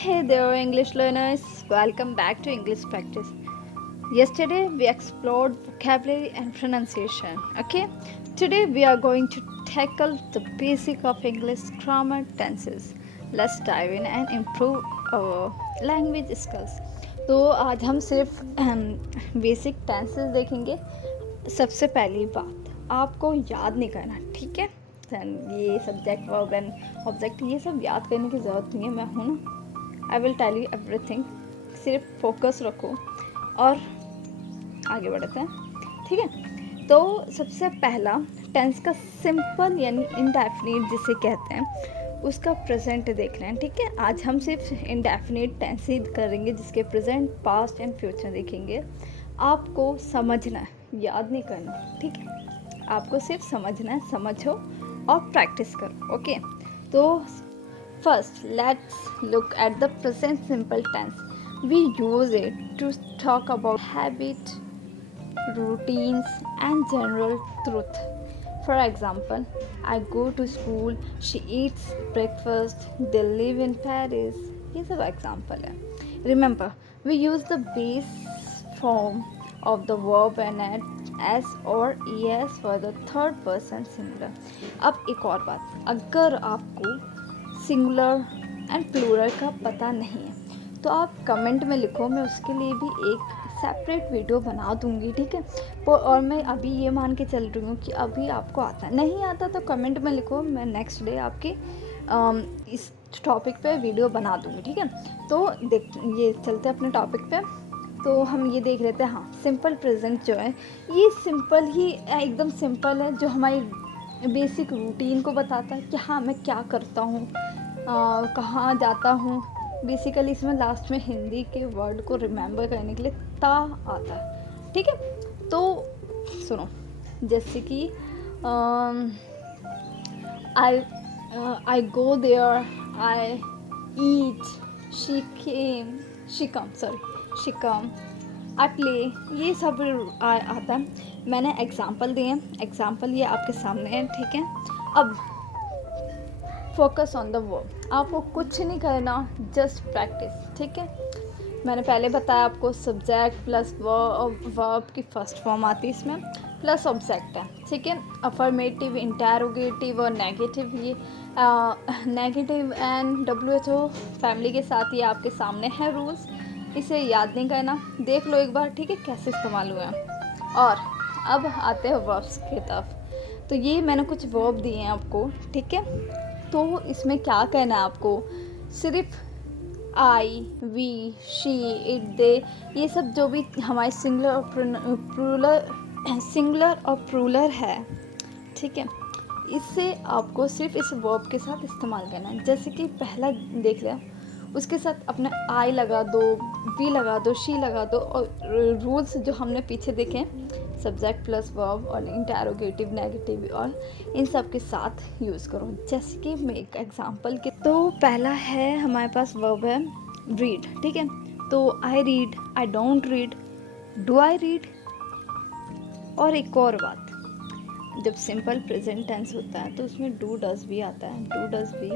Hey there, English learners. Welcome back to English practice. Yesterday we explored vocabulary and pronunciation. Okay, today we are going to tackle the basic of English grammar tenses. Let's dive in and improve our language skills. तो आज हम सिर्फ basic tenses देखेंगे. सबसे पहली बात आपको याद नहीं करना, ठीक है. ये सब्जेक्ट वर्ब एंड ऑब्जेक्ट ये सब याद करने की ज़रूरत नहीं है. मैं हूँ ना, I will tell you everything. सिर्फ फोकस रखो और आगे बढ़ते हैं, ठीक है. तो सबसे पहला टेंस का सिंपल यानी इनडेफिनिट जिसे कहते हैं उसका प्रेजेंट देख लें, ठीक है. आज हम सिर्फ इनडेफिनिट टेंस ही करेंगे जिसके प्रेजेंट, पास्ट एंड फ्यूचर देखेंगे. आपको समझना है, याद नहीं करना, ठीक है. आपको सिर्फ समझना है, समझो और प्रैक्टिस करो. ओके, तो first let's look at the present simple tense. We use it to talk about habit, routines and general truth. For example, I go to school, she eats breakfast, they live in Paris. ये सब example है. Remember, we use the base form of the verb and add s or es for the third person singular. अब एक और बात, अगर आपको singular and plural का पता नहीं है तो आप कमेंट में लिखो, मैं उसके लिए भी एक सेपरेट वीडियो बना दूंगी, ठीक है. और मैं अभी ये मान के चल रही हूँ कि अभी आपको आता नहीं आता तो कमेंट में लिखो, मैं नेक्स्ट डे आपके इस टॉपिक पे वीडियो बना दूंगी, ठीक है. तो देख, ये चलते अपने टॉपिक पे. तो हम ये देख रहे थे, हाँ, सिंपल प्रेजेंट जो है ये सिंपल ही एकदम सिंपल है, जो हमारी बेसिक रूटीन को बताता है कि हाँ मैं क्या करता हूँ, कहाँ जाता हूँ. बेसिकली इसमें लास्ट में हिंदी के वर्ड को रिमेंबर करने के लिए ता आता है, ठीक है. तो सुनो, जैसे कि I go there, I eat, she come, I play, ये सब आता है. मैंने एग्जाम्पल दिए हैं, एग्जाम्पल ये आपके सामने है, ठीक है. अब फोकस ऑन द वर्ब, आपको कुछ नहीं करना, जस्ट प्रैक्टिस, ठीक है. मैंने पहले बताया आपको सब्जेक्ट प्लस वर्ब की फर्स्ट फॉर्म आती है इसमें, प्लस ऑब्जेक्ट है, ठीक है. अफर्मेटिव, इंटेरोगेटिव और नेगेटिव, ये नेगेटिव एंड WHO फैमिली के साथ ये आपके सामने है रूल्स. इसे याद नहीं करना, देख लो एक बार, ठीक है, कैसे इस्तेमाल हुआ है. और अब आते हैं वर्ब्स की तरफ. तो ये मैंने कुछ वर्ब दिए हैं आपको, ठीक है. तो इसमें क्या कहना है आपको, सिर्फ आई, वी, शी, इट, दे, ये सब जो भी हमारे सिंगुलर और प्लूरल है, ठीक है, इससे आपको सिर्फ इस वर्ब के साथ इस्तेमाल करना है. जैसे कि पहला देख लिया, उसके साथ अपने आई लगा दो, वी लगा दो, शी लगा दो, और रूल्स जो हमने पीछे देखे, सब्जेक्ट प्लस वर्ब और इंटेरोगेटिव, नेगेटिव और इन सब के साथ यूज़ करो. जैसे कि मैं एक एग्जांपल के, तो पहला है हमारे पास वर्ब है रीड, ठीक है. तो I read, I don't read, do I read. और एक और बात, जब सिंपल प्रेजेंट टेंस होता है तो उसमें डू डज भी आता है. डू डज भी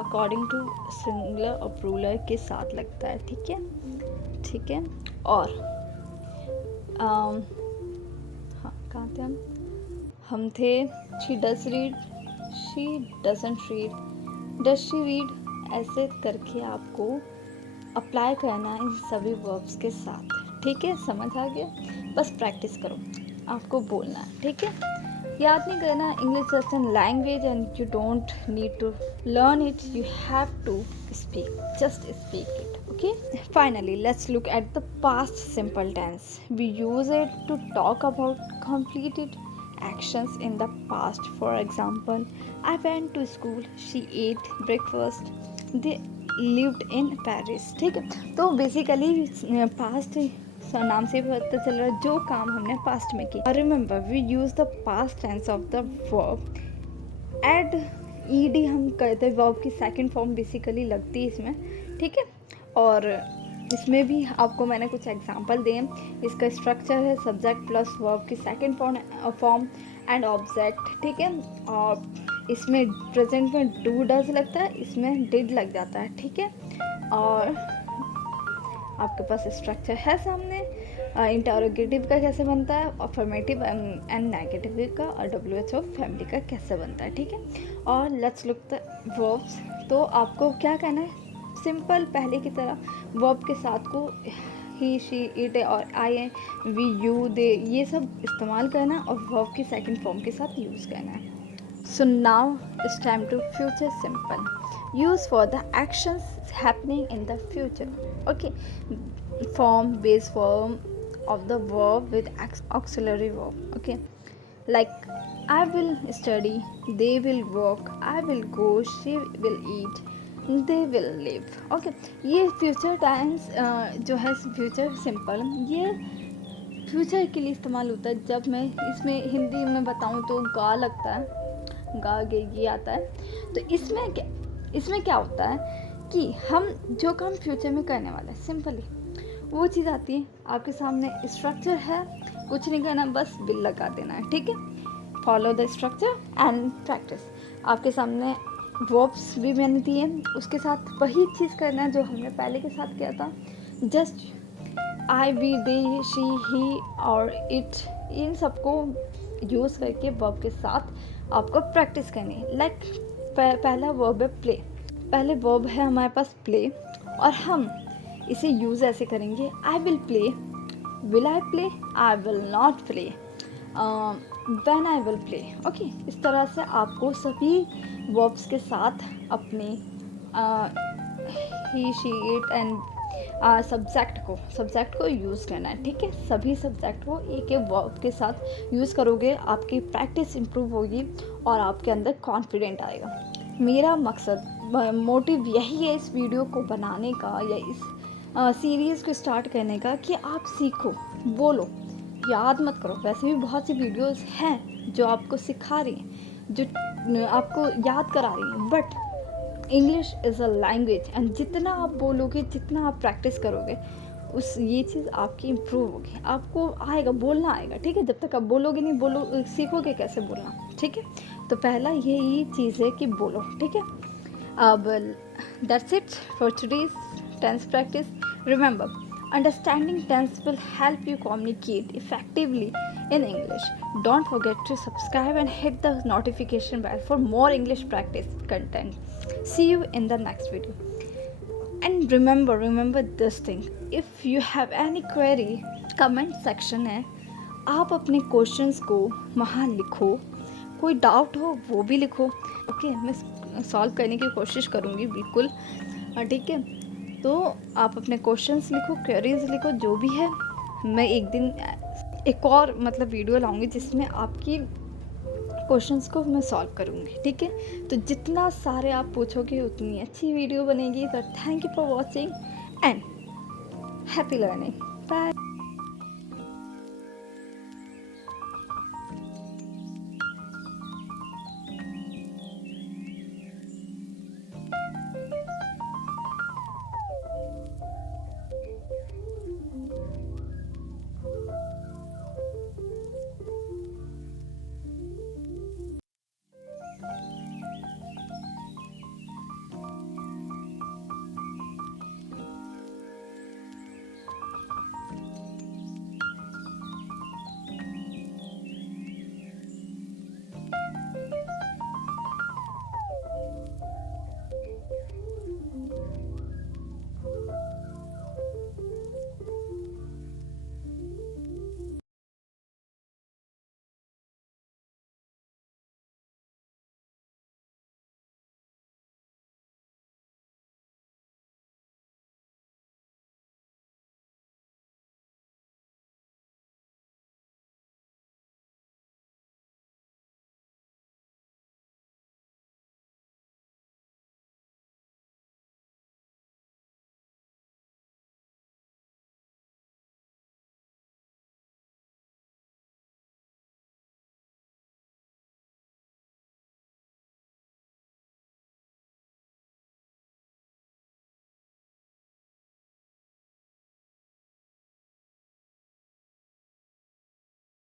अकॉर्डिंग टू सिंगुलर और प्लूरल के साथ लगता है, ठीक है, ठीक है. और हाँ, कहाँ थे हम थे she does read, she doesn't read, does she read. ऐसे करके आपको अप्लाई करना है इन सभी वर्ब्स के साथ, ठीक है. समझ आ गया, बस प्रैक्टिस करो, आपको बोलना है, ठीक है. याद नहीं करना. English just an language and you don't need to learn it, you have to speak, just speak it, okay. Finally, let's look at the past simple tense. We use it to talk about completed actions in the past. For example, I went to school, she ate breakfast, they lived in Paris, ठीक है. तो basically past नाम से भी पता चल रहा है जो काम हमने पास्ट में की. Remember, we use the past tense of the verb. Ed E D हम कहते हैं, वर्ब की सेकंड फॉर्म बेसिकली लगती है इसमें, ठीक है. और इसमें भी आपको मैंने कुछ एग्जांपल दिए. इसका स्ट्रक्चर है सब्जेक्ट प्लस वर्ब की सेकंड फॉर्म एंड ऑब्जेक्ट, ठीक है. और इसमें प्रेजेंट में डू डज लगता है, इसमें डिड लग जाता है, ठीक है. और आपके पास स्ट्रक्चर है सामने। इंटरोगेटिव का कैसे बनता है, अफर्मेटिव एंड नेगेटिव का, और WHO फैमिली का कैसे बनता है, ठीक है। और लेट्स लुक द वर्ब्स। तो आपको क्या कहना है, सिंपल पहले की तरह वर्ब के साथ को ही, शी, इट और आई, वी, यू, दे, ये सब इस्तेमाल करना है और वर्ब की सेकंड फॉर्म के साथ यूज़ करना है। So now it's time to future simple. Use for the actions happening in the future. Okay. Form, base form of the verb with auxiliary verb. Okay. Like I will study, they will work, I will go, she will eat, they will live. Okay. ये future tense जो है future simple, ये future के लिए इस्तेमाल होता है। जब मैं इसमें हिंदी में बताऊँ तो गा लगता है, गा गे ये आता है। तो इसमें क्या होता है कि हम जो काम फ्यूचर में करने वाले हैं, सिंपली वो चीज़ आती है। आपके सामने स्ट्रक्चर है, कुछ नहीं करना, बस बिल लगा देना है, ठीक है। Follow the structure and practice. आपके सामने वर्ब्स भी मैंने दिए, उसके साथ वही चीज़ करना है जो हमने पहले के साथ किया था। Just I, we, they, she, he और इट, इन सबको यूज़ करके वर्ब के साथ आपको प्रैक्टिस करनी है। लाइक पहला वर्ब है प्ले। पहले वर्ब है हमारे पास प्ले, और हम इसे यूज़ ऐसे करेंगे, I will play, will I play, I will not play, when I will play. Okay, इस तरह से आपको सभी वर्ब्स के साथ अपने ही, शी, इट एंड सब्जेक्ट को यूज़ करना है, ठीक है। सभी सब्जेक्ट को एक एक वर्ब के साथ यूज़ करोगे, आपकी प्रैक्टिस इम्प्रूव होगी और आपके अंदर कॉन्फिडेंट आएगा। मेरा मकसद, मोटिव यही है इस वीडियो को बनाने का या इस सीरीज़ को स्टार्ट करने का, कि आप सीखो, बोलो, याद मत करो। वैसे भी बहुत सी वीडियोस हैं जो आपको सिखा रही हैं, जो आपको याद करा रही हैं, but English is a language, and जितना आप बोलोगे, जितना आप प्रैक्टिस करोगे, उस ये चीज़ आपकी इम्प्रूव होगी, आपको आएगा, बोलना आएगा, ठीक है। जब तक आप बोलोगे नहीं, सीखोगे कैसे बोलना, ठीक है। तो पहला यही चीज़ है कि बोलो, ठीक है। अब that's it for today's tense practice. Remember, understanding tense will help you communicate effectively in English. Don't forget to subscribe and hit the notification bell for more English practice content. See you in the next video. And remember this thing. If you have any query, comment section है, आप अपने questions को वहाँ लिखो, कोई doubt हो वो भी लिखो, ओके। मैं सॉल्व करने की कोशिश करूँगी, बिल्कुल, ठीक है। तो आप अपने क्वेश्चंस लिखो, क्वेरीज लिखो, जो भी है। मैं एक दिन एक और वीडियो लाऊंगी जिसमें आपकी क्वेश्चंस को मैं सॉल्व करूंगी, ठीक है। तो जितना सारे आप पूछोगे उतनी अच्छी वीडियो बनेगी। तो thank you for watching and happy learning. Bye.